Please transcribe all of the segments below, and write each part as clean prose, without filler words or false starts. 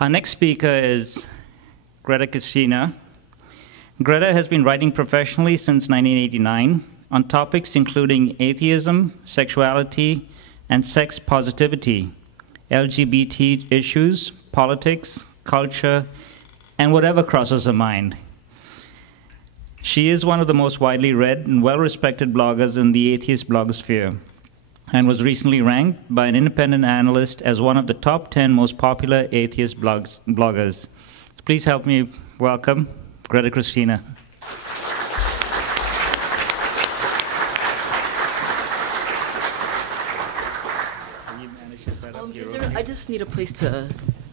Our next speaker is Greta Christina. Greta has been writing professionally since 1989 on topics including atheism, sexuality, and sex positivity, LGBT issues, politics, culture, and whatever crosses her mind. She is one of the most widely read and well-respected bloggers in the atheist blogosphere, and was recently ranked by an independent analyst as one of the top 10 most popular atheist bloggers. Please help me welcome Greta Christina. I just need a place to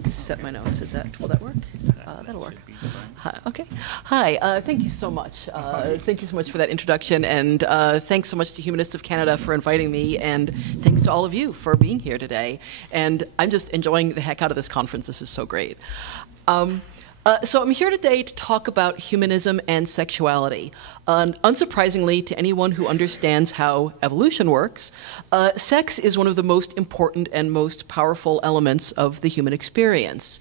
set my notes. Will that work? That'll work. Hi, okay. Hi, thank you so much. Thank you so much for that introduction, and thanks so much to Humanists of Canada for inviting me, and thanks to all of you for being here today. And I'm just enjoying the heck out of this conference. This is so great. So I'm here today to talk about humanism and sexuality. Unsurprisingly, to anyone who understands how evolution works, sex is one of the most important and most powerful elements of the human experience.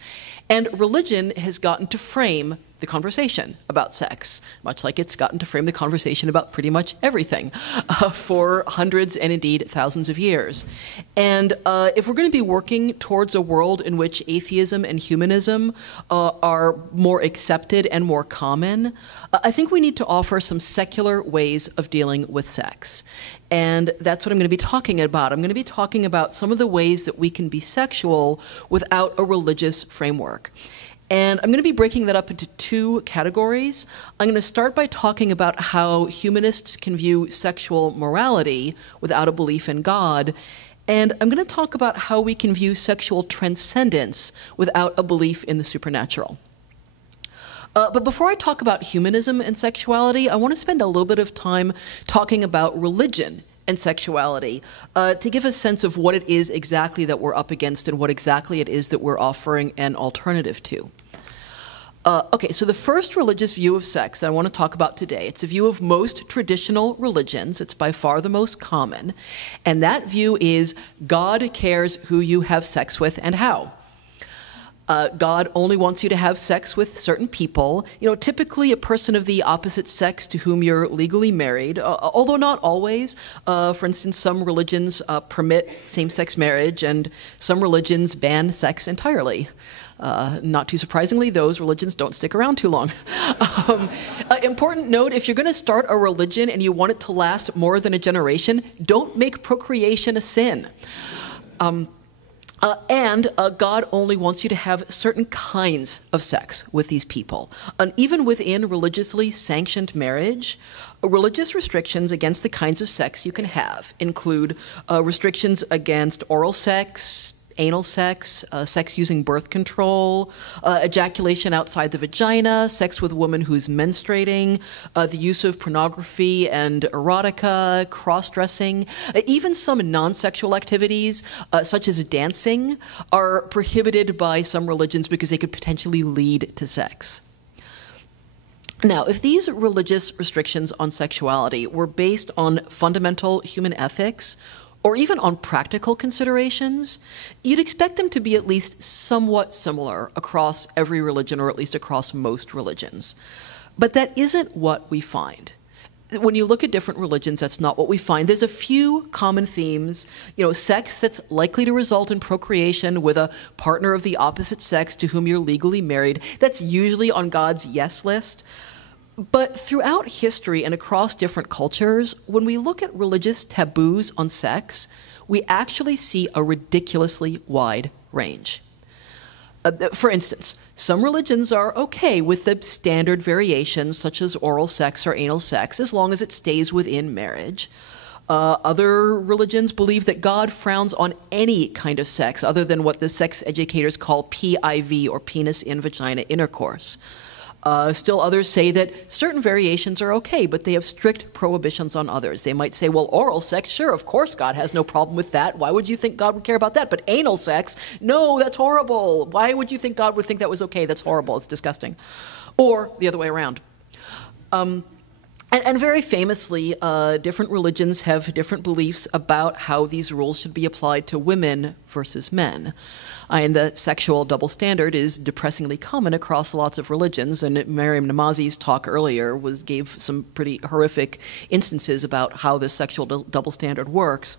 And religion has gotten to frame the conversation about sex, much like it's gotten to frame the conversation about pretty much everything for hundreds and indeed thousands of years. And if we're going to be working towards a world in which atheism and humanism are more accepted and more common, I think we need to offer some secular ways of dealing with sex. And that's what I'm going to be talking about. I'm going to be talking about some of the ways that we can be sexual without a religious framework. And I'm going to be breaking that up into two categories. I'm going to start by talking about how humanists can view sexual morality without a belief in God. And I'm going to talk about how we can view sexual transcendence without a belief in the supernatural. But before I talk about humanism and sexuality, I want to spend a little bit of time talking about religion and sexuality to give a sense of what it is exactly that we're up against and what exactly it is that we're offering an alternative to. Okay, so the first religious view of sex that I want to talk about today, it's a view of most traditional religions. It's by far the most common. And that view is God cares who you have sex with and how. God only wants you to have sex with certain people. You know, typically a person of the opposite sex to whom you're legally married, although not always. For instance, some religions permit same-sex marriage, and some religions ban sex entirely. Not too surprisingly, those religions don't stick around too long. Important note, if you're going to start a religion and you want it to last more than a generation, don't make procreation a sin. And God only wants you to have certain kinds of sex with these people. And even within religiously sanctioned marriage, religious restrictions against the kinds of sex you can have include restrictions against oral sex, anal sex, sex using birth control, ejaculation outside the vagina, sex with a woman who's menstruating, the use of pornography and erotica, cross-dressing. Even some non-sexual activities, such as dancing, are prohibited by some religions because they could potentially lead to sex. Now, if these religious restrictions on sexuality were based on fundamental human ethics, or even on practical considerations, you'd expect them to be at least somewhat similar across every religion, or at least across most religions. But that isn't what we find. When you look at different religions, that's not what we find. There's a few common themes. You know, sex that's likely to result in procreation with a partner of the opposite sex to whom you're legally married. That's usually on God's yes list. But throughout history and across different cultures, when we look at religious taboos on sex, we actually see a ridiculously wide range. For instance, some religions are okay with the standard variations such as oral sex or anal sex as long as it stays within marriage. Other religions believe that God frowns on any kind of sex other than what the sex educators call PIV, or penis in vagina intercourse. Still others say that certain variations are okay, but they have strict prohibitions on others. They might say, well, oral sex, sure, of course God has no problem with that. Why would you think God would care about that? But anal sex, no, that's horrible. Why would you think God would think that was okay? That's horrible. It's disgusting. Or the other way around. And very famously, different religions have different beliefs about how these rules should be applied to women versus men. And the sexual double standard is depressingly common across lots of religions, and Mariam Namazi's talk earlier gave some pretty horrific instances about how this sexual double standard works.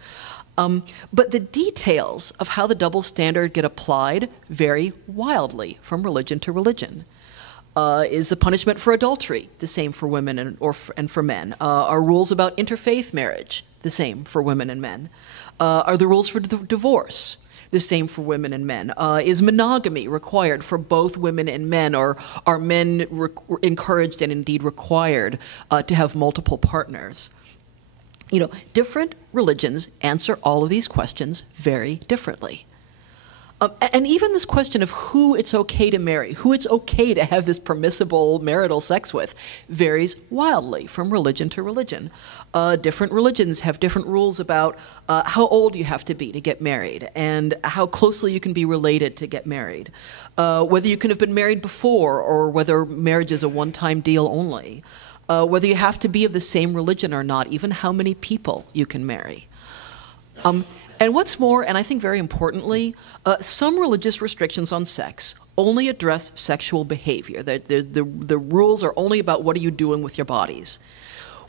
But the details of how the double standard get applied vary wildly from religion to religion. Is the punishment for adultery the same for women and for men? Are rules about interfaith marriage the same for women and men? Are the rules for divorce the same for women and men? Is monogamy required for both women and men, or are men encouraged and indeed required to have multiple partners? You know, different religions answer all of these questions very differently. And even this question of who it's okay to marry, who it's okay to have this permissible marital sex with, varies wildly from religion to religion. Different religions have different rules about how old you have to be to get married, and how closely you can be related to get married, whether you can have been married before, or whether marriage is a one-time deal only, whether you have to be of the same religion or not, even how many people you can marry. And what's more, and I think very importantly, some religious restrictions on sex only address sexual behavior. The rules are only about what are you doing with your bodies.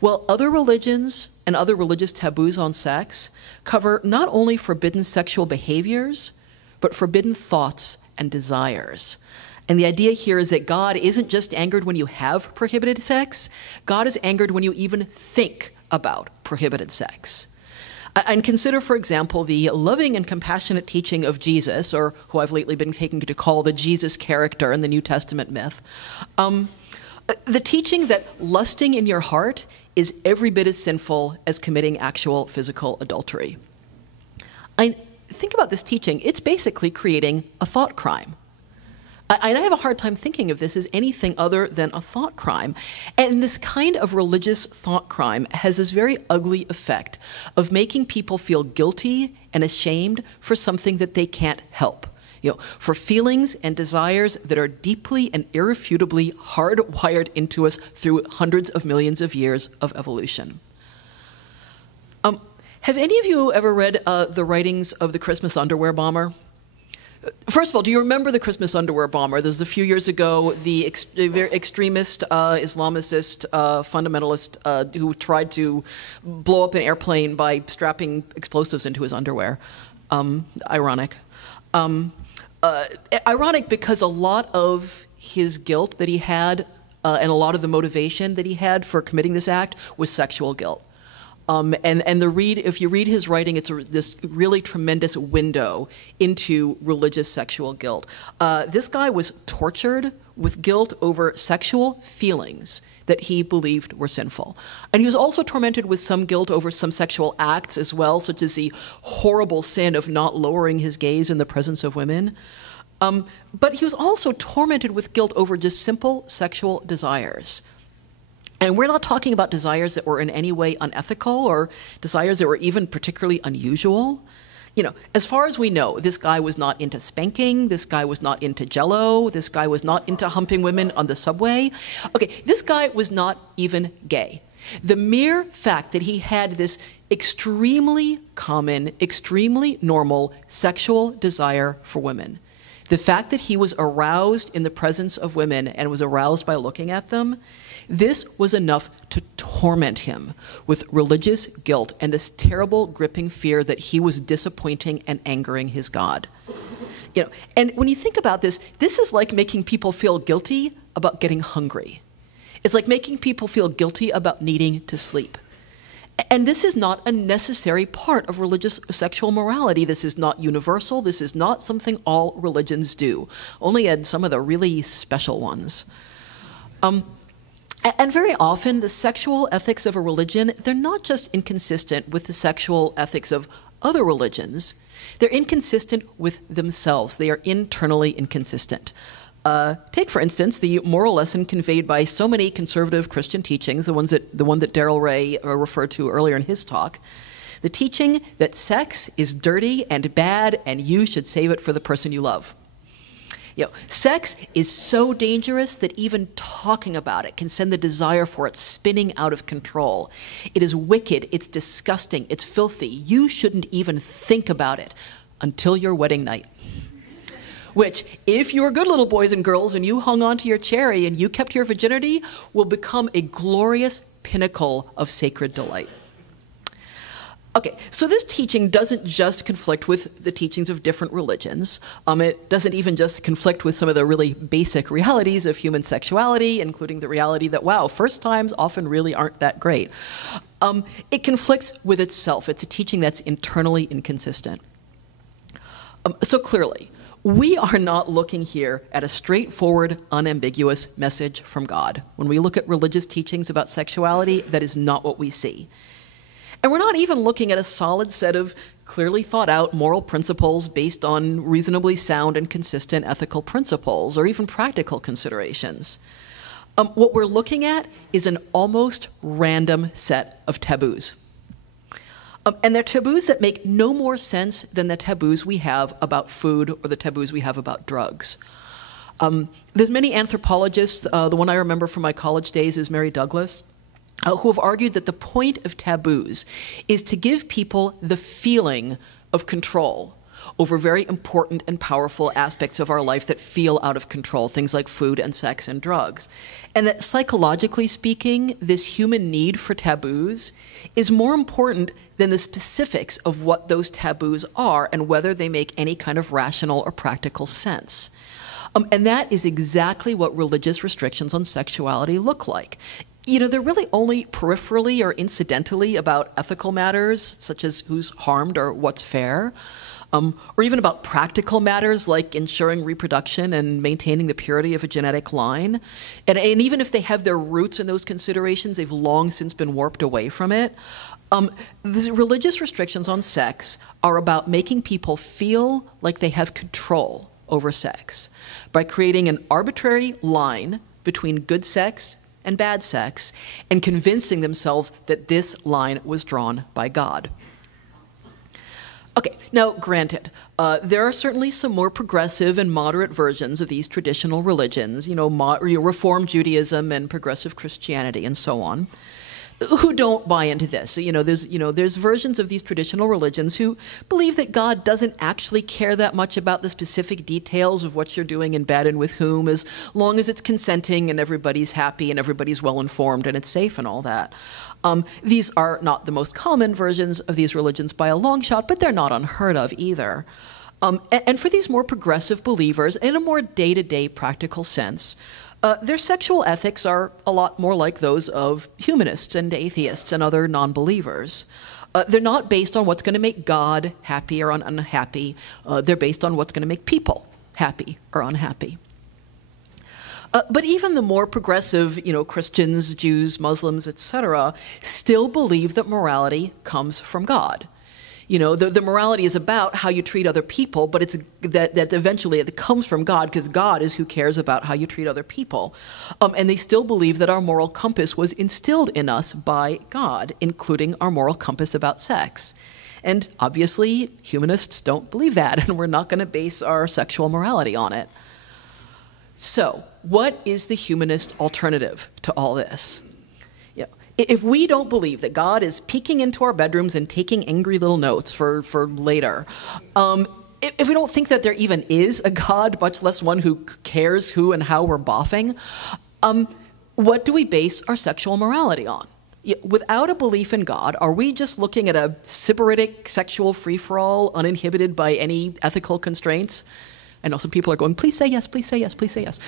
Well, other religions and other religious taboos on sex cover not only forbidden sexual behaviors, but forbidden thoughts and desires. And the idea here is that God isn't just angered when you have prohibited sex, God is angered when you even think about prohibited sex. And consider, for example, the loving and compassionate teaching of Jesus, or who I've lately been taking to call the Jesus character in the New Testament myth. The teaching that lusting in your heart is every bit as sinful as committing actual physical adultery. I think about this teaching, it's basically creating a thought crime. I have a hard time thinking of this as anything other than a thought crime. And this kind of religious thought crime has this very ugly effect of making people feel guilty and ashamed for something that they can't help. You know, for feelings and desires that are deeply and irrefutably hardwired into us through hundreds of millions of years of evolution. Have any of you ever read the writings of the Christmas underwear bomber? First of all, do you remember the Christmas underwear bomber? There was a few years ago, the extremist, Islamicist, fundamentalist who tried to blow up an airplane by strapping explosives into his underwear. Ironic. Ironic because a lot of his guilt that he had and a lot of the motivation that he had for committing this act was sexual guilt. If you read his writing, it's this really tremendous window into religious sexual guilt. This guy was tortured with guilt over sexual feelings that he believed were sinful. And he was also tormented with some guilt over some sexual acts as well, such as the horrible sin of not lowering his gaze in the presence of women. But he was also tormented with guilt over just simple sexual desires. And we're not talking about desires that were in any way unethical or desires that were even particularly unusual. You know, as far as we know, this guy was not into spanking, this guy was not into Jell-O, this guy was not into humping women on the subway. Okay, this guy was not even gay. The mere fact that he had this extremely common, extremely normal sexual desire for women, the fact that he was aroused in the presence of women and was aroused by looking at them, this was enough to torment him with religious guilt and this terrible gripping fear that he was disappointing and angering his God. You know, and when you think about this, this is like making people feel guilty about getting hungry. It's like making people feel guilty about needing to sleep. And this is not a necessary part of religious sexual morality. This is not universal. This is not something all religions do, only in some of the really special ones. And very often, the sexual ethics of a religion, they're not just inconsistent with the sexual ethics of other religions. They're inconsistent with themselves. They are internally inconsistent. Take, for instance, the moral lesson conveyed by so many conservative Christian teachings, the one that Darrell Ray referred to earlier in his talk, the teaching that sex is dirty and bad and you should save it for the person you love. Sex is so dangerous that even talking about it can send the desire for it spinning out of control. It is wicked, it's disgusting, it's filthy. You shouldn't even think about it until your wedding night. Which, if you were good little boys and girls and you hung on to your cherry and you kept your virginity, will become a glorious pinnacle of sacred delight. Okay, so this teaching doesn't just conflict with the teachings of different religions. It doesn't even just conflict with some of the really basic realities of human sexuality, including the reality that, wow, first times often really aren't that great. It conflicts with itself. It's a teaching that's internally inconsistent. So clearly, we are not looking here at a straightforward, unambiguous message from God. When we look at religious teachings about sexuality, that is not what we see. And we're not even looking at a solid set of clearly thought out moral principles based on reasonably sound and consistent ethical principles or even practical considerations. What we're looking at is an almost random set of taboos. And they're taboos that make no more sense than the taboos we have about food or the taboos we have about drugs. There's many anthropologists, the one I remember from my college days is Mary Douglas, who have argued that the point of taboos is to give people the feeling of control over very important and powerful aspects of our life that feel out of control, things like food and sex and drugs. And that psychologically speaking, this human need for taboos is more important than the specifics of what those taboos are and whether they make any kind of rational or practical sense. And that is exactly what religious restrictions on sexuality look like. They're really only peripherally or incidentally about ethical matters, such as who's harmed or what's fair, or even about practical matters like ensuring reproduction and maintaining the purity of a genetic line. And even if they have their roots in those considerations, they've long since been warped away from it. The religious restrictions on sex are about making people feel like they have control over sex by creating an arbitrary line between good sex and bad sex and convincing themselves that this line was drawn by God. Okay, now granted, there are certainly some more progressive and moderate versions of these traditional religions, Reform Judaism and progressive Christianity and so on, who don't buy into this. There's versions of these traditional religions who believe that God doesn't actually care that much about the specific details of what you're doing in bed and with whom, as long as it's consenting and everybody's happy and everybody's well informed and it's safe and all that. These are not the most common versions of these religions by a long shot, but they're not unheard of either. And for these more progressive believers, in a more day-to-day practical sense, their sexual ethics are a lot more like those of humanists and atheists and other non-believers. They're not based on what's going to make God happy or unhappy. They're based on what's going to make people happy or unhappy. But even the more progressive, Christians, Jews, Muslims, etc., still believe that morality comes from God. The morality is about how you treat other people, but it's that eventually it comes from God because God is who cares about how you treat other people. And they still believe that our moral compass was instilled in us by God, including our moral compass about sex. And obviously, humanists don't believe that, and we're not going to base our sexual morality on it. So, what is the humanist alternative to all this? If we don't believe that God is peeking into our bedrooms and taking angry little notes for later, if we don't think that there even is a God, much less one who cares who and how we're boffing, what do we base our sexual morality on? Without a belief in God, are we just looking at a sybaritic sexual free-for-all uninhibited by any ethical constraints? I know some people are going, please say yes, please say yes, please say yes.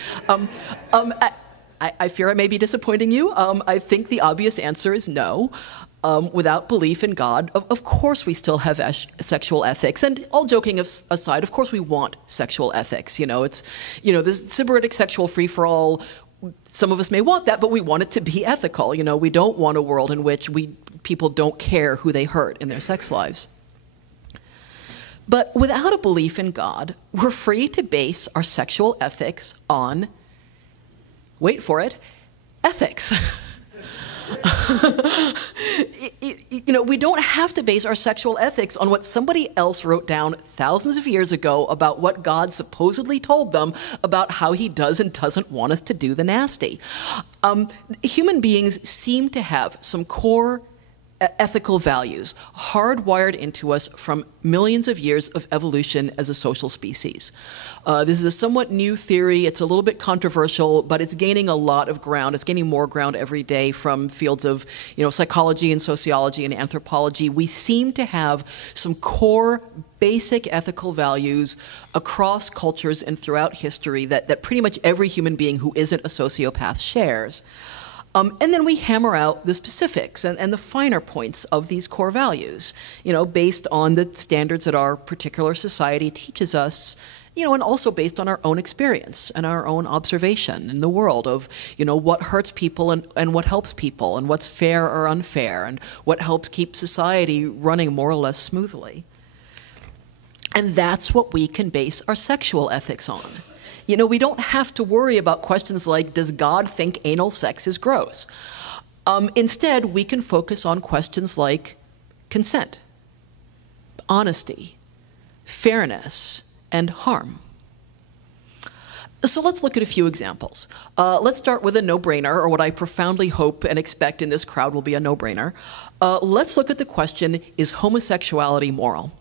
I fear I may be disappointing you. I think the obvious answer is no. Without belief in God, of course we still have sexual ethics. And all joking aside, of course we want sexual ethics. It's, this sybaritic sexual free-for-all, some of us may want that, but we want it to be ethical. We don't want a world in which people don't care who they hurt in their sex lives. But without a belief in God, we're free to base our sexual ethics on, wait for it, ethics. we don't have to base our sexual ethics on what somebody else wrote down thousands of years ago about what God supposedly told them about how he does and doesn't want us to do the nasty. Human beings seem to have some core ethical values hardwired into us from millions of years of evolution as a social species. This is a somewhat new theory. It's a little bit controversial, but it's gaining a lot of ground. It's gaining more ground every day from fields of psychology and sociology and anthropology. We seem to have some core basic ethical values across cultures and throughout history that pretty much every human being who isn't a sociopath shares. And then we hammer out the specifics and the finer points of these core values, based on the standards that our particular society teaches us, and also based on our own experience and our own observation in the world of, what hurts people and what helps people and what's fair or unfair and what helps keep society running more or less smoothly. And that's what we can base our sexual ethics on. We don't have to worry about questions like, does God think anal sex is gross? Instead, we can focus on questions like consent, honesty, fairness, and harm. So let's look at a few examples. Let's start with a no-brainer, or what I profoundly hope and expect in this crowd will be a no-brainer. Let's look at the question, is homosexuality moral?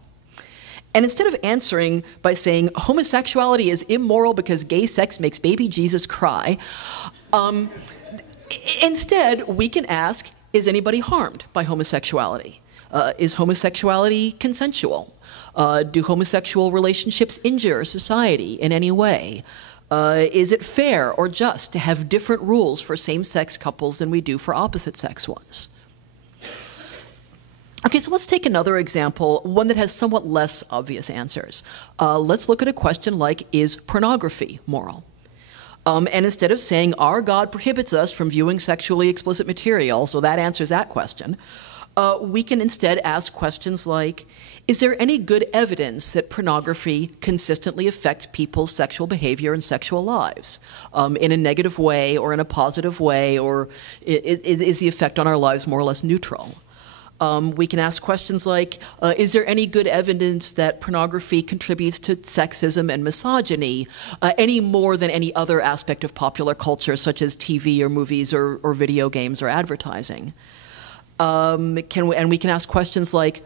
And instead of answering by saying homosexuality is immoral because gay sex makes baby Jesus cry, instead we can ask, is anybody harmed by homosexuality? Is homosexuality consensual? Do homosexual relationships injure society in any way? Is it fair or just to have different rules for same-sex couples than we do for opposite-sex ones? Okay, so let's take another example, one that has somewhat less obvious answers. Let's look at a question like, is pornography moral? And instead of saying, our God prohibits us from viewing sexually explicit material, so that answers that question, we can instead ask questions like, is there any good evidence that pornography consistently affects people's sexual behavior and sexual lives in a negative way or in a positive way, or is the effect on our lives more or less neutral? We can ask questions like, is there any good evidence that pornography contributes to sexism and misogyny any more than any other aspect of popular culture, such as TV or movies or video games or advertising? And we can ask questions like,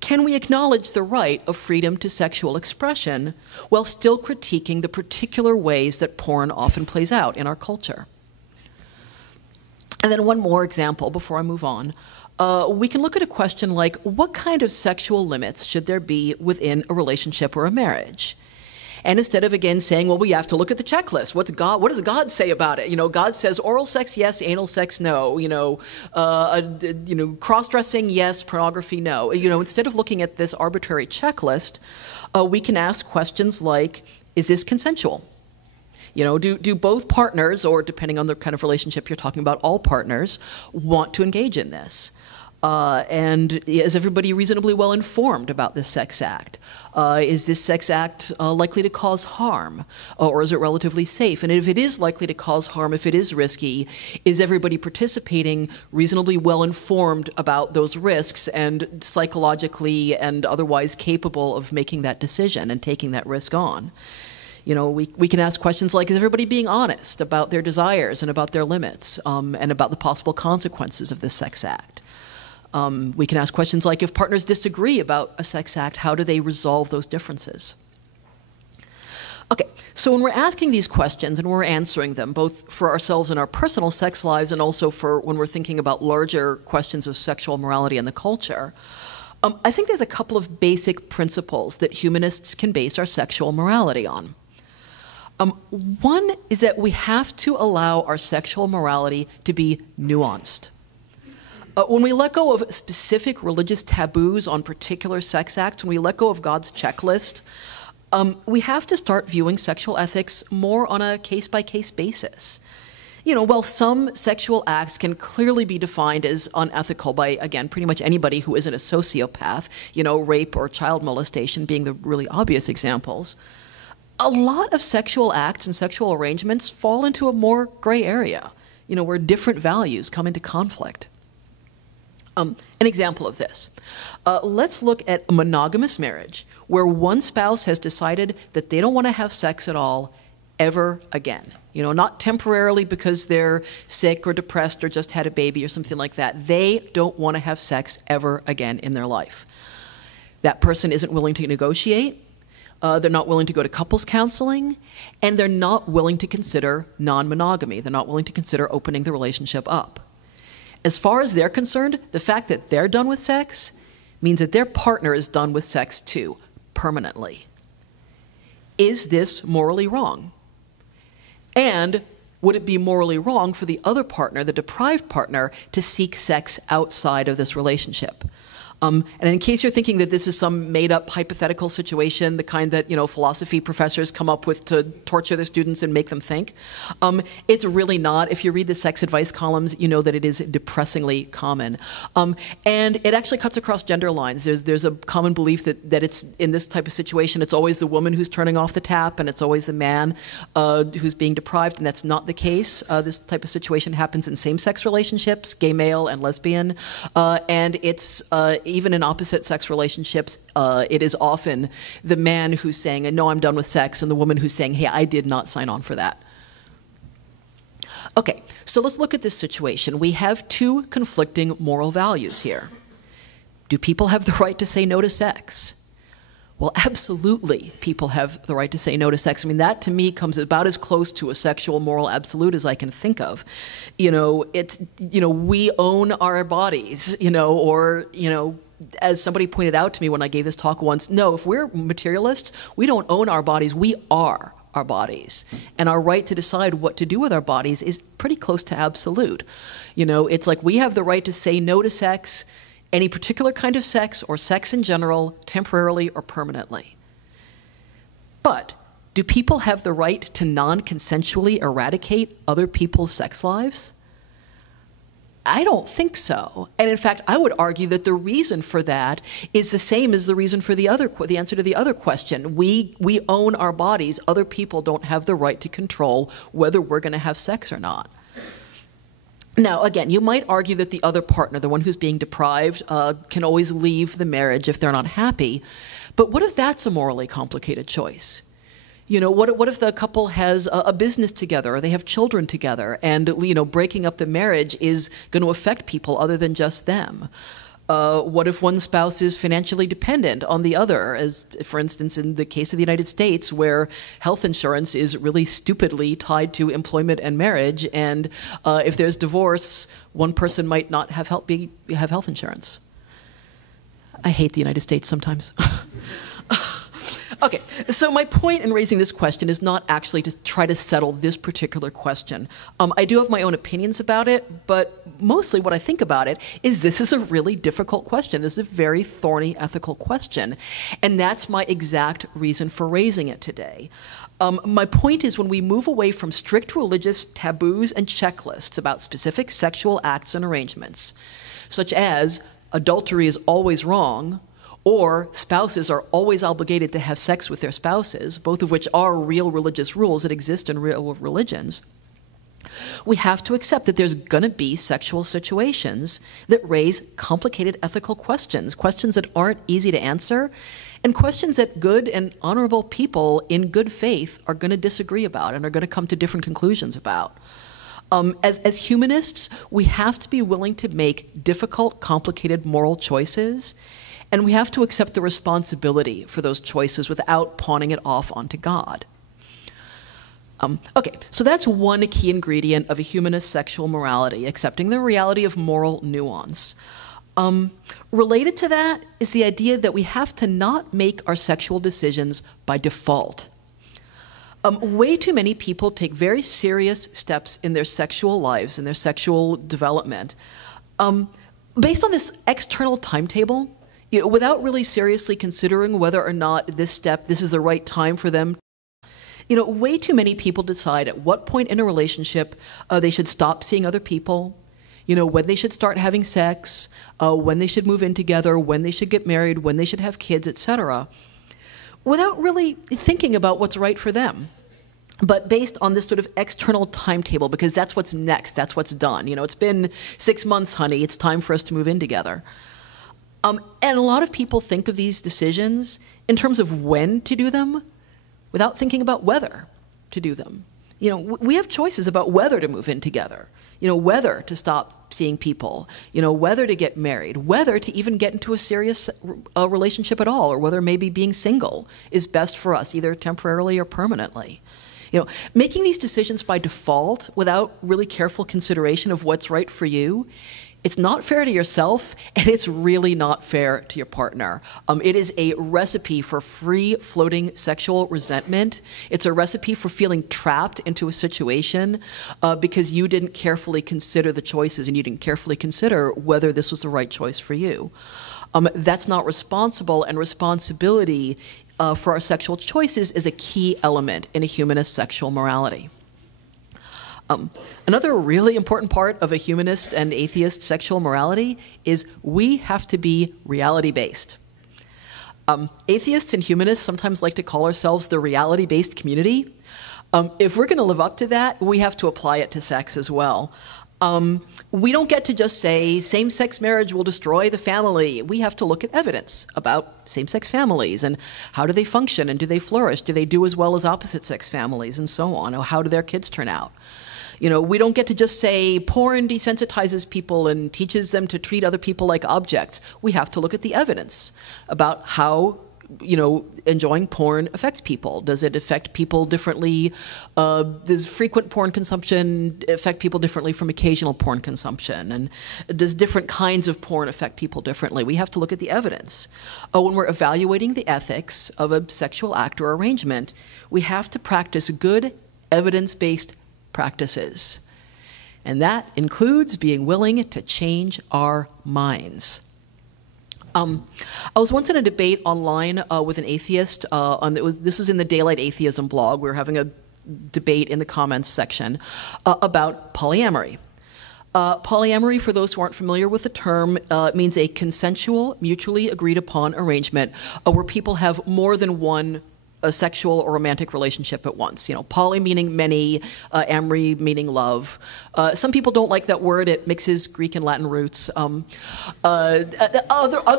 can we acknowledge the right of freedom to sexual expression while still critiquing the particular ways that porn often plays out in our culture? And then one more example before I move on. We can look at a question like, what kind of sexual limits should there be within a relationship or a marriage? And instead of, again, saying, well, we have to look at the checklist. What does God say about it? God says oral sex, yes, anal sex, no. Cross-dressing, yes, pornography, no. Instead of looking at this arbitrary checklist, we can ask questions like, is this consensual? Do both partners, or depending on the kind of relationship you're talking about, all partners, want to engage in this? And is everybody reasonably well informed about this sex act? Is this sex act likely to cause harm, or is it relatively safe? And if it is likely to cause harm, if it is risky, is everybody participating reasonably well informed about those risks and psychologically and otherwise capable of making that decision and taking that risk on? We can ask questions like, is everybody being honest about their desires and about their limits and about the possible consequences of this sex act? We can ask questions like, if partners disagree about a sex act, how do they resolve those differences? Okay, so when we're asking these questions and we're answering them, both for ourselves in our personal sex lives and also for when we're thinking about larger questions of sexual morality in the culture, I think there's a couple of basic principles that humanists can base our sexual morality on. One is that we have to allow our sexual morality to be nuanced. When we let go of specific religious taboos on particular sex acts, when we let go of God's checklist, we have to start viewing sexual ethics more on a case-by-case basis. While some sexual acts can clearly be defined as unethical by, again, pretty much anybody who isn't a sociopath, rape or child molestation being the really obvious examples, a lot of sexual acts and sexual arrangements fall into a more gray area, where different values come into conflict. An example of this. Let's look at a monogamous marriage where one spouse has decided that they don't want to have sex at all ever again. Not temporarily because they're sick or depressed or just had a baby or something like that. They don't want to have sex ever again in their life. That person isn't willing to negotiate. They're not willing to go to couples counseling, and they're not willing to consider non-monogamy. They're not willing to consider opening the relationship up. As far as they're concerned, the fact that they're done with sex means that their partner is done with sex too, permanently. Is this morally wrong? And would it be morally wrong for the other partner, the deprived partner, to seek sex outside of this relationship? And in case you're thinking that this is some made-up hypothetical situation, the kind that philosophy professors come up with to torture their students and make them think, it's really not. If you read the sex advice columns, you know that it is depressingly common, and it actually cuts across gender lines. There's a common belief that it's in this type of situation, it's always the woman who's turning off the tap, and it's always the man who's being deprived, and that's not the case. This type of situation happens in same-sex relationships, gay male and lesbian, and it's even in opposite sex relationships, it is often the man who's saying, no, I'm done with sex, and the woman who's saying, hey, I did not sign on for that. Okay, so let's look at this situation. We have two conflicting moral values here. Do people have the right to say no to sex? Well, absolutely, people have the right to say no to sex. I mean, that to me comes about as close to a sexual moral absolute as I can think of. It's, we own our bodies, as somebody pointed out to me when I gave this talk once, no, if we're materialists, we don't own our bodies, we are our bodies. And our right to decide what to do with our bodies is pretty close to absolute. It's like we have the right to say no to sex, any particular kind of sex or sex in general, temporarily or permanently. But do people have the right to non-consensually eradicate other people's sex lives? I don't think so. And in fact, I would argue that the reason for that is the same as the reason for the answer to the other question. We own our bodies. Other people don't have the right to control whether we're going to have sex or not. Now, again, you might argue that the other partner, the one who's being deprived, can always leave the marriage if they're not happy. But what if that's a morally complicated choice? What if the couple has a business together or they have children together and, breaking up the marriage is going to affect people other than just them? What if one spouse is financially dependent on the other, as, for instance, in the case of the United States, where health insurance is really stupidly tied to employment and marriage, and if there's divorce, one person might not have health insurance. I hate the United States sometimes. Okay, so my point in raising this question is not actually to try to settle this particular question. I do have my own opinions about it, but mostly what I think about it is this is a really difficult question. This is a very thorny ethical question, and that's my exact reason for raising it today. My point is when we move away from strict religious taboos and checklists about specific sexual acts and arrangements, such as adultery is always wrong, or spouses are always obligated to have sex with their spouses, both of which are real religious rules that exist in real religions, we have to accept that there's going to be sexual situations that raise complicated ethical questions, questions that aren't easy to answer, and questions that good and honorable people in good faith are going to disagree about and are going to come to different conclusions about. As humanists, we have to be willing to make difficult, complicated moral choices, and we have to accept the responsibility for those choices without pawning it off onto God. Okay, so that's one key ingredient of a humanist sexual morality, accepting the reality of moral nuance. Related to that is the idea that we have to not make our sexual decisions by default. Way too many people take very serious steps in their sexual lives, in their sexual development, based on this external timetable, without really seriously considering whether or not this is the right time for them. Way too many people decide at what point in a relationship they should stop seeing other people, when they should start having sex, when they should move in together, when they should get married, when they should have kids, etc., without really thinking about what's right for them. but based on this sort of external timetable, because that's what's next, that's what's done. You know, it's been 6 months, honey, it's time for us to move in together. And a lot of people think of these decisions in terms of when to do them without thinking about whether to do them. You know, we have choices about whether to move in together, you know, whether to stop seeing people, you know, whether to get married, whether to even get into a serious relationship at all, or whether maybe being single is best for us, either temporarily or permanently. You know, making these decisions by default without really careful consideration of what's right for you, it's not fair to yourself, and it's really not fair to your partner. It is a recipe for free-floating sexual resentment. It's a recipe for feeling trapped into a situation because you didn't carefully consider the choices and you didn't carefully consider whether this was the right choice for you. That's not responsible, and responsibility for our sexual choices is a key element in a humanist sexual morality. Another really important part of a humanist and atheist sexual morality is we have to be reality-based. Atheists and humanists sometimes like to call ourselves the reality-based community. If we're going to live up to that, we have to apply it to sex as well. We don't get to just say same-sex marriage will destroy the family. We have to look at evidence about same-sex families and how do they function and do they flourish? Do they do as well as opposite-sex families and so on? Or how do their kids turn out? You know, we don't get to just say porn desensitizes people and teaches them to treat other people like objects. We have to look at the evidence about how, you know, enjoying porn affects people. Does it affect people differently? Does frequent porn consumption affect people differently from occasional porn consumption? And does different kinds of porn affect people differently? We have to look at the evidence. When we're evaluating the ethics of a sexual act or arrangement, we have to practice good evidence-based practices. And that includes being willing to change our minds. I was once in a debate online with an atheist. This was in the Daylight Atheism blog. We were having a debate in the comments section about polyamory. Polyamory, for those who aren't familiar with the term, means a consensual, mutually agreed upon arrangement where people have more than one a sexual or romantic relationship at once. You know, poly meaning many, amory meaning love. Some people don't like that word. It mixes Greek and Latin roots. Other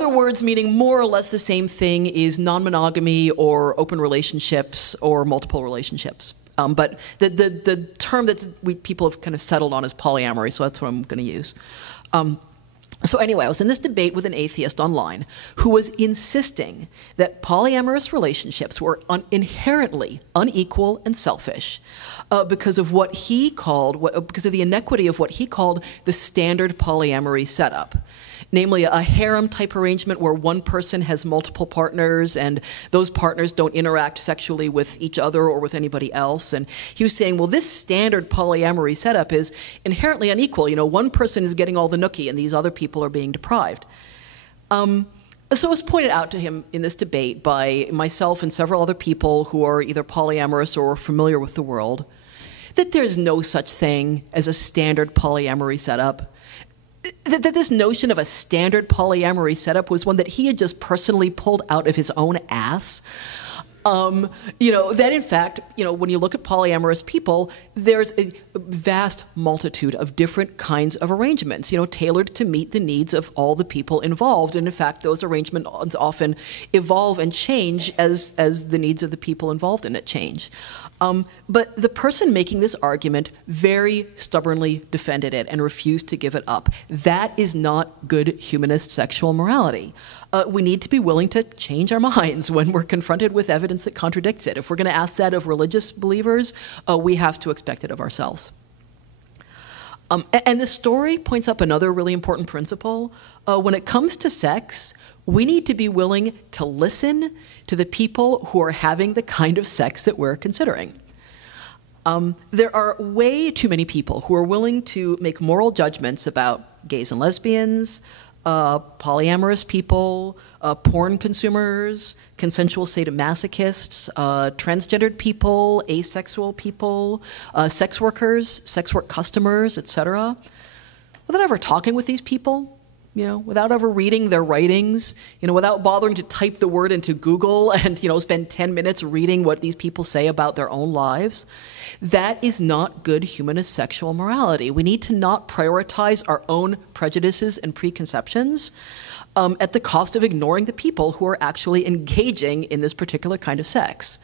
words meaning more or less the same thing is non-monogamy or open relationships or multiple relationships. But the term that people have kind of settled on is polyamory, so that's what I'm going to use. So anyway, I was in this debate with an atheist online who was insisting that polyamorous relationships were inherently unequal and selfish because of what he called, because of the inequity of what he called the standard polyamory setup. Namely, a harem-type arrangement where one person has multiple partners and those partners don't interact sexually with each other or with anybody else. And he was saying, well, this standard polyamory setup is inherently unequal. You know, one person is getting all the nookie and these other people are being deprived. So it was pointed out to him in this debate by myself and several other people who are either polyamorous or familiar with the world that there's no such thing as a standard polyamory setup. That this notion of a standard polyamory setup was one that he had just personally pulled out of his own ass. You know, that in fact, you know, when you look at polyamorous people, there's a vast multitude of different kinds of arrangements, you know, tailored to meet the needs of all the people involved. And in fact, those arrangements often evolve and change as the needs of the people involved in it change. But the person making this argument very stubbornly defended it and refused to give it up. That is not good humanist sexual morality. We need to be willing to change our minds when we're confronted with evidence that contradicts it. If we're going to ask that of religious believers, we have to expect it of ourselves. And the story points up another really important principle. When it comes to sex, we need to be willing to listen to the people who are having the kind of sex that we're considering. There are way too many people who are willing to make moral judgments about gays and lesbians, polyamorous people, porn consumers, consensual sadomasochists, transgendered people, asexual people, sex workers, sex work customers, etc. Without ever talking with these people, without ever reading their writings, without bothering to type the word into Google and, spend 10 minutes reading what these people say about their own lives. That is not good humanist sexual morality. We need to not prioritize our own prejudices and preconceptions at the cost of ignoring the people who are actually engaging in this particular kind of sex.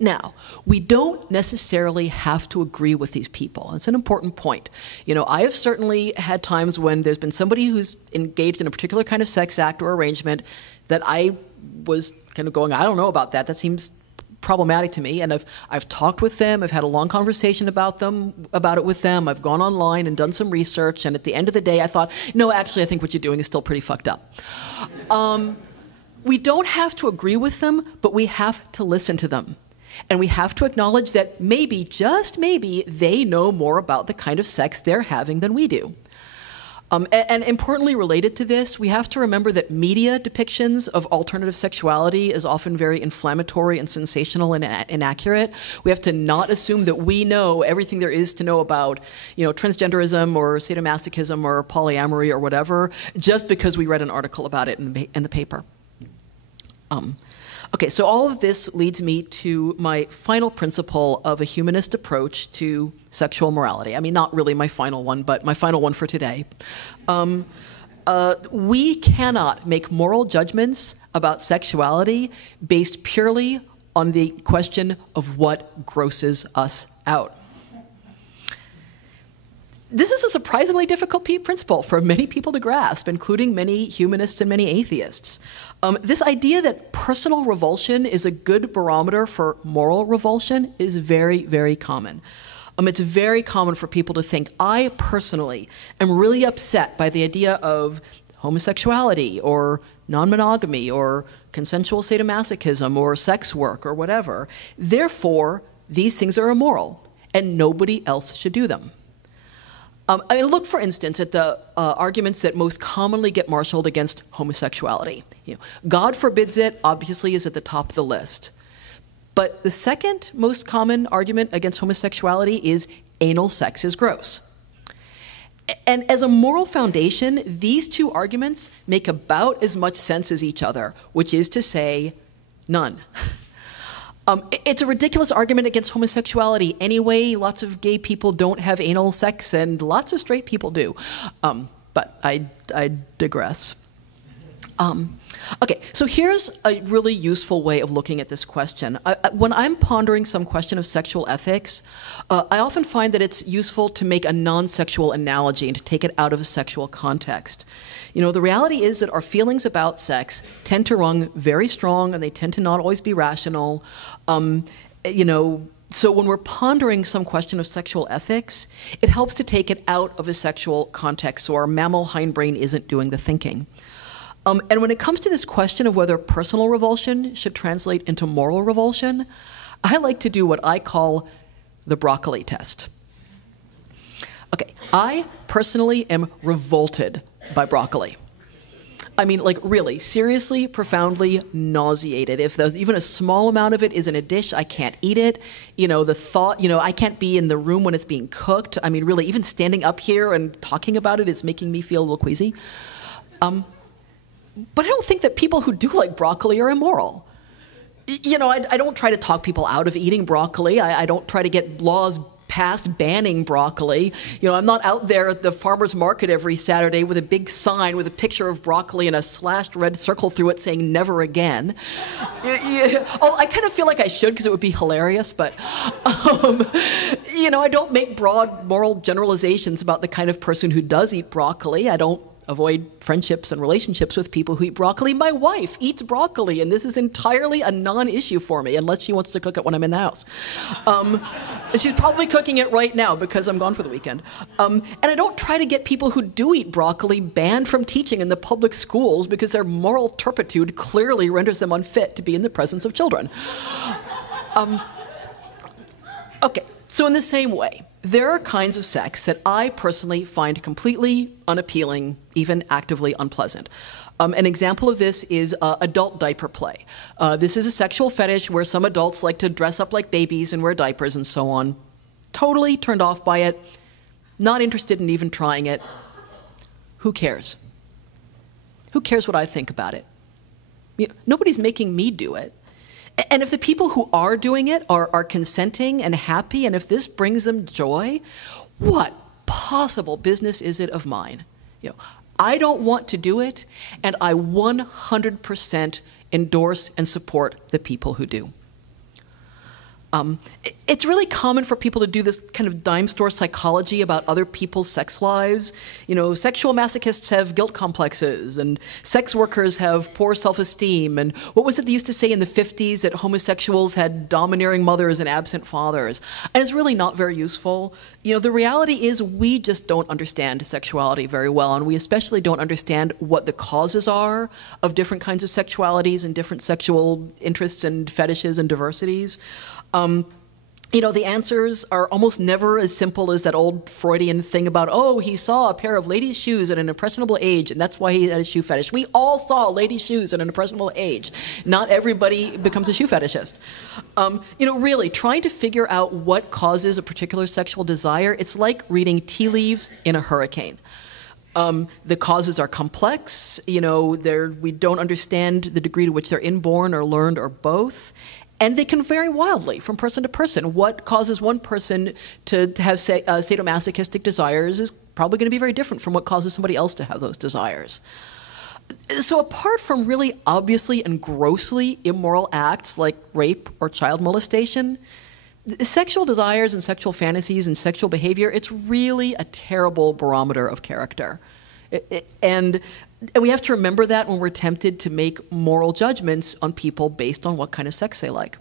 Now, we don't necessarily have to agree with these people. It's an important point. I have certainly had times when there's been somebody who's engaged in a particular kind of sex act or arrangement that I was kind of going, I don't know about that. That seems problematic to me. And I've talked with them. I've had a long conversation about it with them. I've gone online and done some research. And at the end of the day, I thought, no, actually, I think what you're doing is still pretty fucked up. We don't have to agree with them, but we have to listen to them. And we have to acknowledge that maybe, just maybe, they know more about the kind of sex they're having than we do. And importantly related to this, we have to remember that media depictions of alternative sexuality is often very inflammatory and sensational and inaccurate. We have to not assume that we know everything there is to know about, transgenderism or sadomasochism or polyamory or whatever, just because we read an article about it in the paper. Okay, so all of this leads me to my final principle of a humanist approach to sexual morality. I mean, not really my final one, but my final one for today. We cannot make moral judgments about sexuality based purely on the question of what grosses us out. This is a surprisingly difficult principle for many people to grasp, including many humanists and many atheists. This idea that personal revulsion is a good barometer for moral revulsion is very, very common. It's very common for people to think, I personally am really upset by the idea of homosexuality or non-monogamy or consensual sadomasochism or sex work or whatever. Therefore, these things are immoral and nobody else should do them. Look, for instance, at the arguments that most commonly get marshaled against homosexuality. God forbids it, obviously, is at the top of the list. But the second most common argument against homosexuality is anal sex is gross. And as a moral foundation, these two arguments make about as much sense as each other, which is to say, none. It's a ridiculous argument against homosexuality anyway. Lots of gay people don't have anal sex, and lots of straight people do. But I digress. Okay, so here's a really useful way of looking at this question. When I'm pondering some question of sexual ethics, I often find that it's useful to make a non-sexual analogy and to take it out of a sexual context. The reality is that our feelings about sex tend to run very strong, and they tend to not always be rational. So when we're pondering some question of sexual ethics, it helps to take it out of a sexual context so our mammal hindbrain isn't doing the thinking. And when it comes to this question of whether personal revulsion should translate into moral revulsion, I like to do what I call the broccoli test. Okay, I personally am revolted by broccoli. I mean, like, really, seriously, profoundly nauseated. If there's even a small amount of it is in a dish, I can't eat it. The thought, I can't be in the room when it's being cooked. I mean, really, even standing up here and talking about it is making me feel a little queasy. But I don't think that people who do like broccoli are immoral. I don't try to talk people out of eating broccoli. I don't try to get laws passed banning broccoli. I'm not out there at the farmer's market every Saturday with a big sign with a picture of broccoli and a slashed red circle through it saying never again. I kind of feel like I should because it would be hilarious, but I don't make broad moral generalizations about the kind of person who does eat broccoli. I don't avoid friendships and relationships with people who eat broccoli. My wife eats broccoli, and this is entirely a non-issue for me, unless she wants to cook it when I'm in the house. She's probably cooking it right now because I'm gone for the weekend. And I don't try to get people who do eat broccoli banned from teaching in the public schools because their moral turpitude clearly renders them unfit to be in the presence of children. Okay, so in the same way, there are kinds of sex that I personally find completely unappealing, even actively unpleasant. An example of this is adult diaper play. This is a sexual fetish where some adults like to dress up like babies and wear diapers and so on. Totally turned off by it, not interested in even trying it. who cares? Who cares what I think about it? Nobody's making me do it. And if the people who are doing it are consenting and happy, and if this brings them joy, what possible business is it of mine? I don't want to do it, and I 100% endorse and support the people who do. It's really common for people to do this kind of dime store psychology about other people's sex lives. Sexual masochists have guilt complexes, and sex workers have poor self-esteem. And what was it they used to say in the 50s, that homosexuals had domineering mothers and absent fathers? And it's really not very useful. The reality is we just don't understand sexuality very well, and we especially don't understand what the causes are of different kinds of sexualities and different sexual interests and fetishes and diversities. The answers are almost never as simple as that old Freudian thing about, oh, he saw a pair of ladies' shoes at an impressionable age, and that's why he had a shoe fetish. We all saw ladies' shoes at an impressionable age. Not everybody becomes a shoe fetishist. Really, trying to figure out what causes a particular sexual desire, it's like reading tea leaves in a hurricane. The causes are complex. We don't understand the degree to which they're inborn or learned or both. And they can vary wildly from person to person. What causes one person to have sadomasochistic desires is probably going to be very different from what causes somebody else to have those desires. So apart from really obviously and grossly immoral acts like rape or child molestation, sexual desires and sexual fantasies and sexual behavior, it's really a terrible barometer of character. And we have to remember that when we're tempted to make moral judgments on people based on what kind of sex they like.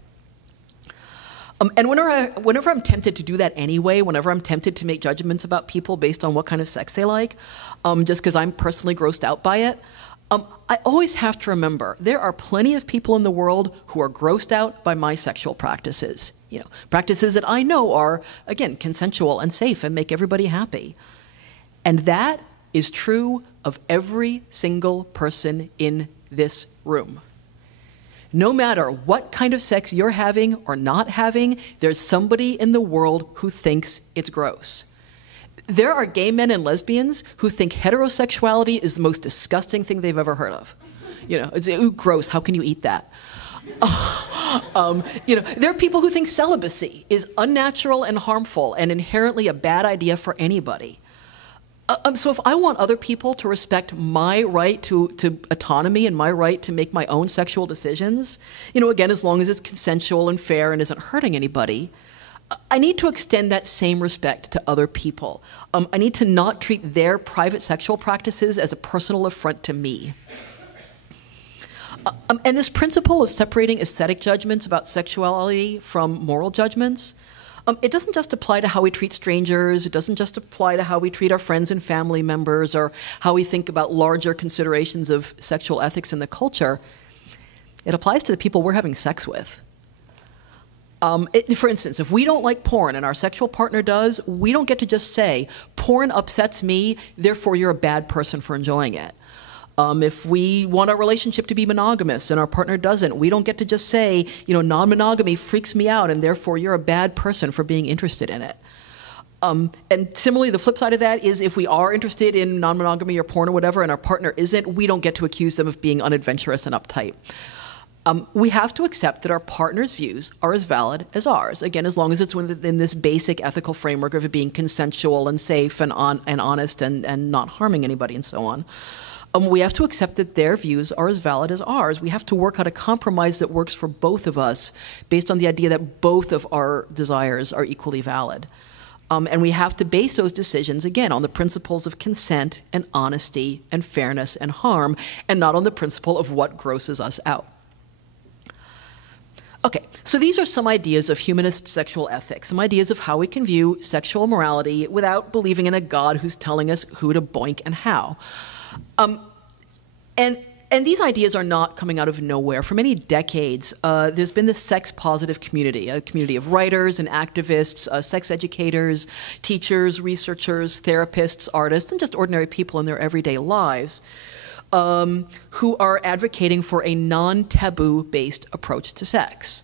And whenever I'm tempted to do that anyway, whenever I'm tempted to make judgments about people based on what kind of sex they like, just because I'm personally grossed out by it, I always have to remember there are plenty of people in the world who are grossed out by my sexual practices. Practices that I know are, again, consensual and safe and make everybody happy. And that is true of every single person in this room. No matter what kind of sex you're having or not having, there's somebody in the world who thinks it's gross. There are gay men and lesbians who think heterosexuality is the most disgusting thing they've ever heard of. It's ooh, gross, how can you eat that? There are people who think celibacy is unnatural and harmful and inherently a bad idea for anybody. So if I want other people to respect my right to autonomy and my right to make my own sexual decisions, again, as long as it's consensual and fair and isn't hurting anybody, I need to extend that same respect to other people. I need to not treat their private sexual practices as a personal affront to me. And this principle of separating aesthetic judgments about sexuality from moral judgments, it doesn't just apply to how we treat strangers. It doesn't just apply to how we treat our friends and family members or how we think about larger considerations of sexual ethics in the culture. It applies to the people we're having sex with. For instance, if we don't like porn and our sexual partner does, we don't get to just say, porn upsets me, therefore you're a bad person for enjoying it. If we want our relationship to be monogamous and our partner doesn't, we don't get to just say, non-monogamy freaks me out and therefore you're a bad person for being interested in it. And similarly, the flip side of that is if we are interested in non-monogamy or porn or whatever and our partner isn't, we don't get to accuse them of being unadventurous and uptight. We have to accept that our partner's views are as valid as ours, again, as long as it's within this basic ethical framework of it being consensual and safe and honest and not harming anybody and so on. We have to accept that their views are as valid as ours. We have to work out a compromise that works for both of us based on the idea that both of our desires are equally valid. And we have to base those decisions, again, on the principles of consent and honesty and fairness and harm, and not on the principle of what grosses us out. Okay, so these are some ideas of humanist sexual ethics, some ideas of how we can view sexual morality without believing in a God who's telling us who to boink and how. And these ideas are not coming out of nowhere. For many decades, there's been this sex-positive community, a community of writers and activists, sex educators, teachers, researchers, therapists, artists, and just ordinary people in their everyday lives who are advocating for a non-taboo-based approach to sex.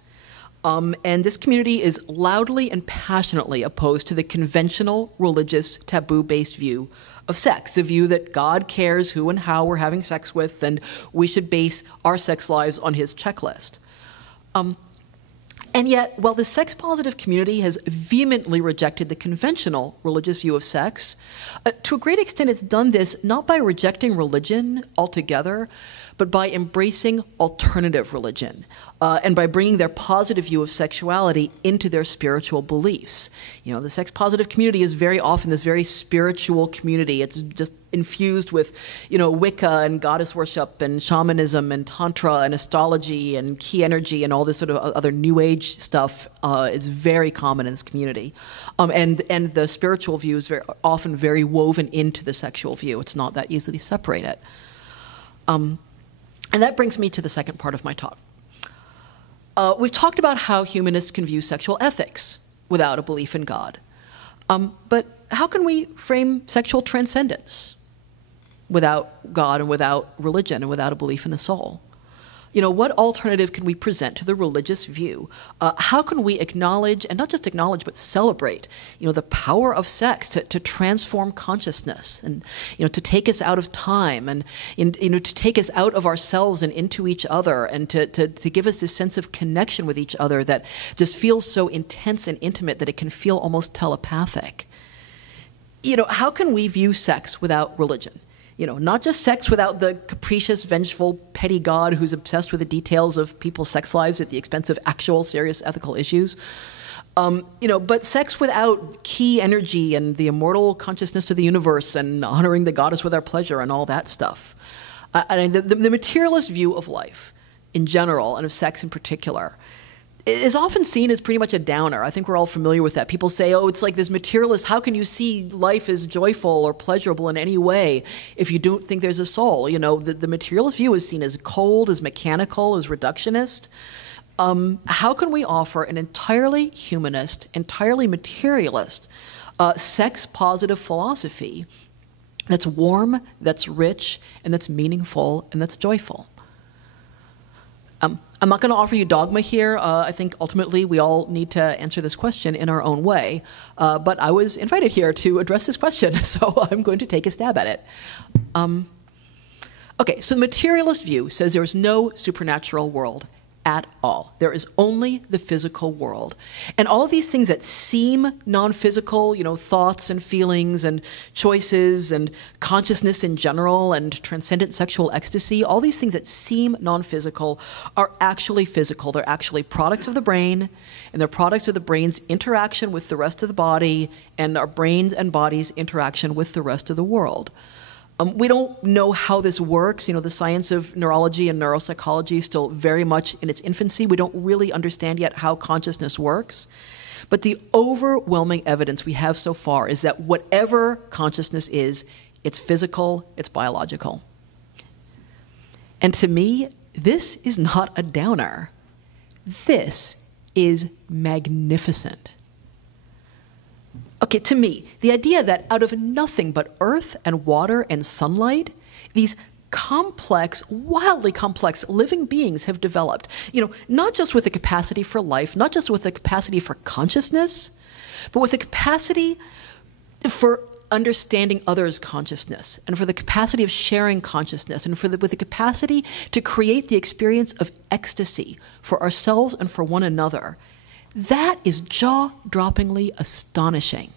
And this community is loudly and passionately opposed to the conventional religious taboo-based view of sex, the view that God cares who and how we're having sex with, and we should base our sex lives on his checklist. And yet, while the sex-positive community has vehemently rejected the conventional religious view of sex, to a great extent it's done this not by rejecting religion altogether, but by embracing alternative religion, and by bringing their positive view of sexuality into their spiritual beliefs. You know, the sex-positive community is very often this very spiritual community. It's just infused with, you know, Wicca and goddess worship and shamanism and tantra and astrology and key energy and all this sort of other new age stuff is very common in this community. And the spiritual view is often very woven into the sexual view. It's not that easily separated. And that brings me to the second part of my talk. We've talked about how humanists can view sexual ethics without a belief in God. But how can we frame sexual transcendence without God and without religion and without a belief in the soul? You know, what alternative can we present to the religious view? How can we acknowledge, and not just acknowledge, but celebrate, you know, the power of sex to transform consciousness and, you know, to take us out of time and, you know, to take us out of ourselves and into each other and to give us this sense of connection with each other that just feels so intense and intimate that it can feel almost telepathic. You know, how can we view sex without religion? You know, not just sex without the capricious, vengeful, petty God who's obsessed with the details of people's sex lives at the expense of actual serious ethical issues. You know, but sex without key energy and the immortal consciousness of the universe and honoring the goddess with our pleasure and all that stuff. The materialist view of life in general and of sex in particular is often seen as pretty much a downer. I think we're all familiar with that. People say, oh, it's like this materialist, how can you see life as joyful or pleasurable in any way if you don't think there's a soul? You know, the materialist view is seen as cold, as mechanical, as reductionist. How can we offer an entirely humanist, entirely materialist, sex-positive philosophy that's warm, that's rich, and that's meaningful, and that's joyful? I'm not going to offer you dogma here. I think ultimately we all need to answer this question in our own way. But I was invited here to address this question, so I'm going to take a stab at it. Okay, so the materialist view says there is no supernatural world at all. There is only the physical world. And all of these things that seem non-physical, you know, thoughts and feelings and choices and consciousness in general and transcendent sexual ecstasy, all these things that seem non-physical are actually physical. They're actually products of the brain, and they're products of the brain's interaction with the rest of the body and our brains and bodies' interaction with the rest of the world. We don't know how this works. You know, the science of neurology and neuropsychology is still very much in its infancy. We don't really understand yet how consciousness works. But the overwhelming evidence we have so far is that whatever consciousness is, it's physical, it's biological. And to me, this is not a downer. This is magnificent. Okay, to me, the idea that out of nothing but earth and water and sunlight, these complex, wildly complex living beings have developed, you know, not just with the capacity for life, not just with the capacity for consciousness, but with the capacity for understanding others' consciousness, and for the capacity of sharing consciousness, and with the capacity to create the experience of ecstasy for ourselves and for one another. That is jaw-droppingly astonishing.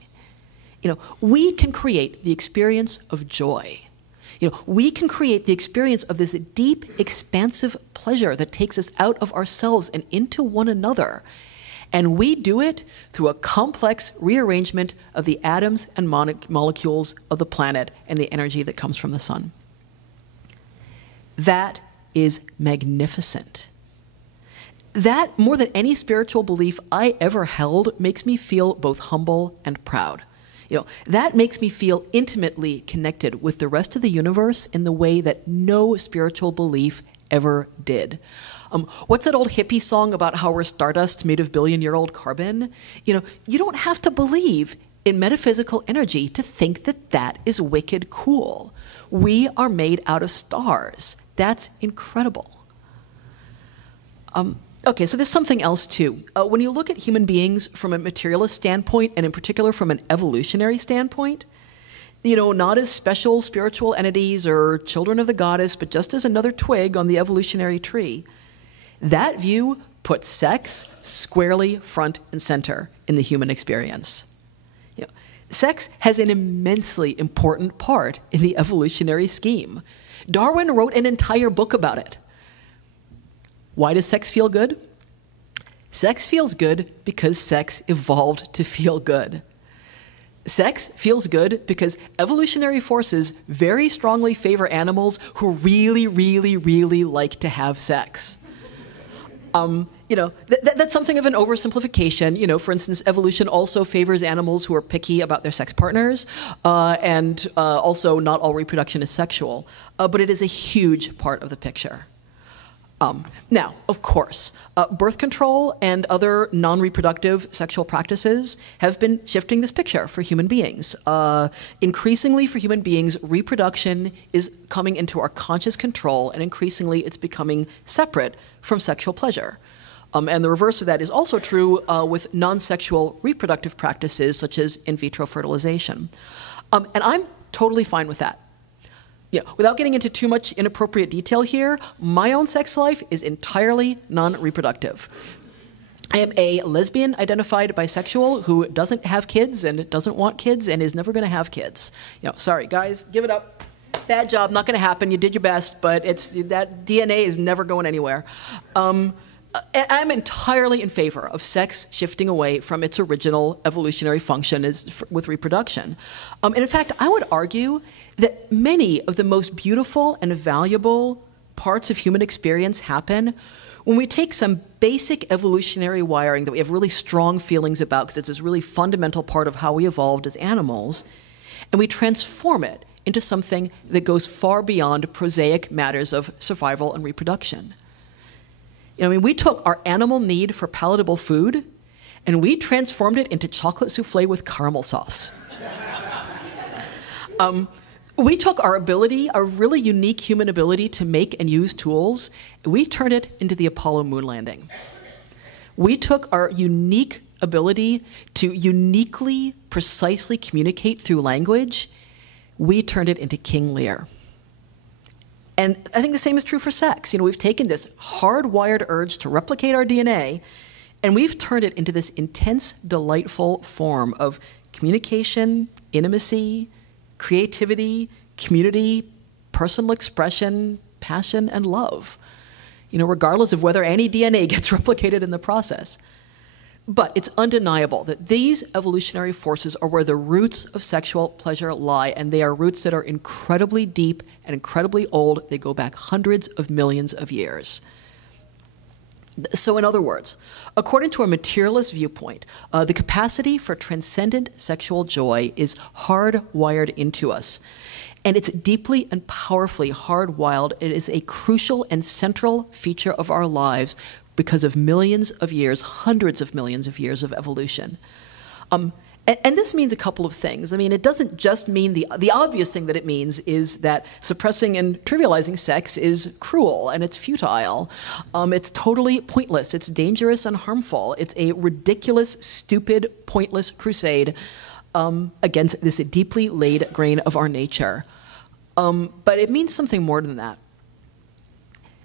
You know, we can create the experience of joy. You know, we can create the experience of this deep, expansive pleasure that takes us out of ourselves and into one another. And we do it through a complex rearrangement of the atoms and molecules of the planet and the energy that comes from the sun. That is magnificent. That, more than any spiritual belief I ever held, makes me feel both humble and proud. You know, that makes me feel intimately connected with the rest of the universe in the way that no spiritual belief ever did. What's that old hippie song about how we're stardust made of billion-year-old carbon? You know, you don't have to believe in metaphysical energy to think that that is wicked cool. We are made out of stars. That's incredible. Okay, so there's something else too. When you look at human beings from a materialist standpoint, and in particular from an evolutionary standpoint, not as special spiritual entities or children of the goddess, but just as another twig on the evolutionary tree. That view puts sex squarely front and center in the human experience. Sex has an immensely important part in the evolutionary scheme. Darwin wrote an entire book about it. Why does sex feel good? Sex feels good because sex evolved to feel good. Sex feels good because evolutionary forces very strongly favor animals who really, really, really like to have sex. That's something of an oversimplification. For instance, evolution also favors animals who are picky about their sex partners, and also not all reproduction is sexual, but it is a huge part of the picture. Now, of course, birth control and other non-reproductive sexual practices have been shifting this picture for human beings. Increasingly for human beings, reproduction is coming into our conscious control, and increasingly it's becoming separate from sexual pleasure. And the reverse of that is also true with non-sexual reproductive practices such as in vitro fertilization. And I'm totally fine with that. Without getting into too much inappropriate detail here, my own sex life is entirely non-reproductive. I am a lesbian-identified bisexual who doesn't have kids and doesn't want kids and is never going to have kids. Sorry, guys, give it up. Bad job, not going to happen. You did your best, but that DNA is never going anywhere. I'm entirely in favor of sex shifting away from its original evolutionary function with reproduction. And in fact, I would argue that many of the most beautiful and valuable parts of human experience happen when we take some basic evolutionary wiring that we have really strong feelings about, because it's this really fundamental part of how we evolved as animals, and we transform it into something that goes far beyond prosaic matters of survival and reproduction. We took our animal need for palatable food, and we transformed it into chocolate souffle with caramel sauce. We took our ability, our really unique human ability to make and use tools, and we turned it into the Apollo moon landing. We took our unique ability to uniquely, precisely communicate through language, we turned it into King Lear. And I think the same is true for sex. We've taken this hardwired urge to replicate our DNA, and we've turned it into this intense, delightful form of communication, intimacy, creativity, community, personal expression, passion, and love, regardless of whether any DNA gets replicated in the process. But it's undeniable that these evolutionary forces are where the roots of sexual pleasure lie, and they are roots that are incredibly deep and incredibly old. They go back hundreds of millions of years. So in other words, according to a materialist viewpoint, the capacity for transcendent sexual joy is hardwired into us. And it's deeply and powerfully hardwired. It is a crucial and central feature of our lives because of millions of years, hundreds of millions of years of evolution. And this means a couple of things. It doesn't just mean the obvious thing that it means is that suppressing and trivializing sex is cruel and it's futile. It's totally pointless. It's dangerous and harmful. It's a ridiculous, stupid, pointless crusade against this deeply laid grain of our nature. But it means something more than that.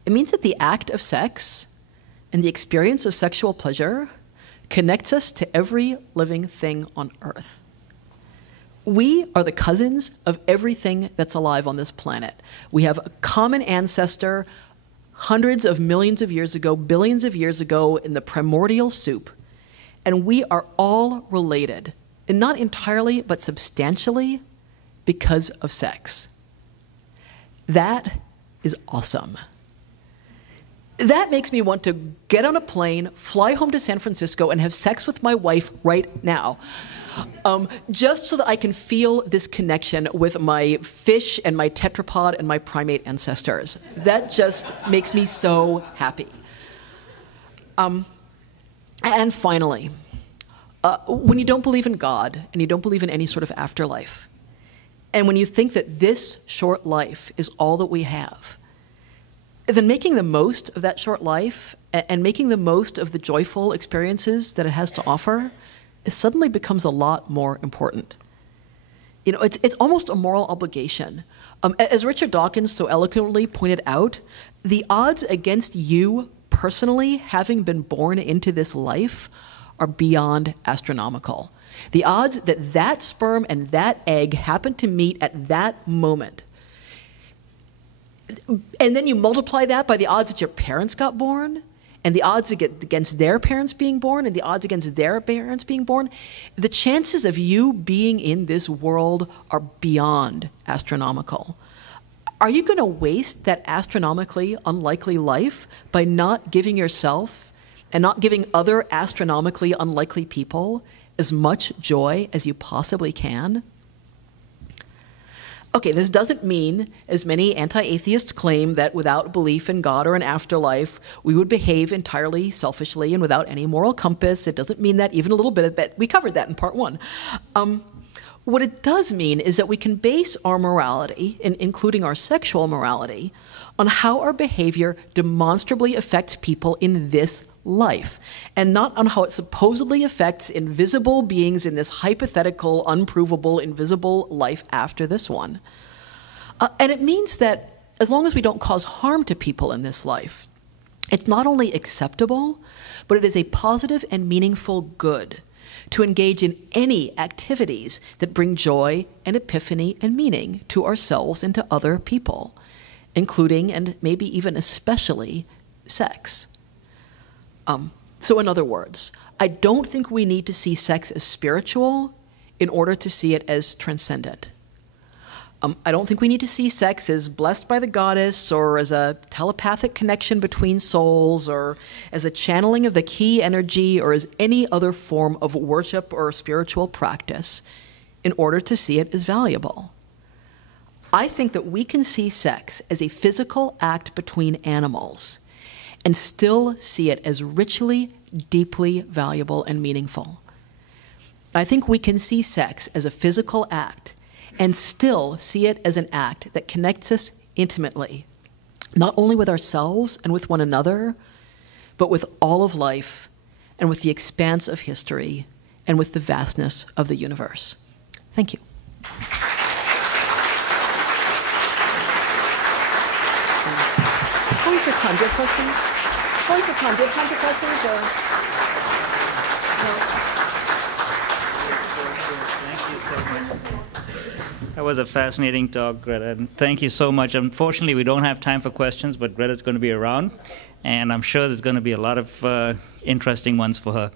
It means that the act of sex and the experience of sexual pleasure connects us to every living thing on Earth. We are the cousins of everything that's alive on this planet. We have a common ancestor hundreds of millions of years ago, billions of years ago in the primordial soup, and we are all related, and not entirely, but substantially, because of sex. That is awesome. That makes me want to get on a plane, fly home to San Francisco, and have sex with my wife right now, just so that I can feel this connection with my fish and my tetrapod and my primate ancestors. That just makes me so happy. And finally, when you don't believe in God and you don't believe in any sort of afterlife, and when you think that this short life is all that we have, then making the most of that short life and making the most of the joyful experiences that it has to offer, it suddenly becomes a lot more important. You know, it's almost a moral obligation. As Richard Dawkins so eloquently pointed out, the odds against you personally having been born into this life are beyond astronomical. The odds that that sperm and that egg happen to meet at that moment, and then you multiply that by the odds that your parents got born, and the odds against their parents being born, and the odds against their parents being born, the chances of you being in this world are beyond astronomical. Are you going to waste that astronomically unlikely life by not giving yourself and not giving other astronomically unlikely people as much joy as you possibly can? Okay, this doesn't mean, as many anti-atheists claim, that without belief in God or an afterlife, we would behave entirely selfishly and without any moral compass. It doesn't mean that even a little bit, but we covered that in part one. What it does mean is that we can base our morality, including our sexual morality, on how our behavior demonstrably affects people in this life, and not on how it supposedly affects invisible beings in this hypothetical, unprovable, invisible life after this one. And it means that as long as we don't cause harm to people in this life, it's not only acceptable, but it is a positive and meaningful good to engage in any activities that bring joy and epiphany and meaning to ourselves and to other people, including and maybe even especially sex. So in other words, I don't think we need to see sex as spiritual in order to see it as transcendent. I don't think we need to see sex as blessed by the goddess or as a telepathic connection between souls or as a channeling of the key energy or as any other form of worship or spiritual practice in order to see it as valuable. I think that we can see sex as a physical act between animals and still see it as richly, deeply valuable and meaningful. I think we can see sex as a physical act and still see it as an act that connects us intimately, not only with ourselves and with one another, but with all of life and with the expanse of history and with the vastness of the universe. Thank you. How is your time? Do you have questions? How is your time? Do you have time for questions? Or? No? Thank you so much. That was a fascinating talk, Greta. And thank you so much. Unfortunately, we don't have time for questions, but Greta's going to be around, and I'm sure there's going to be a lot of interesting ones for her.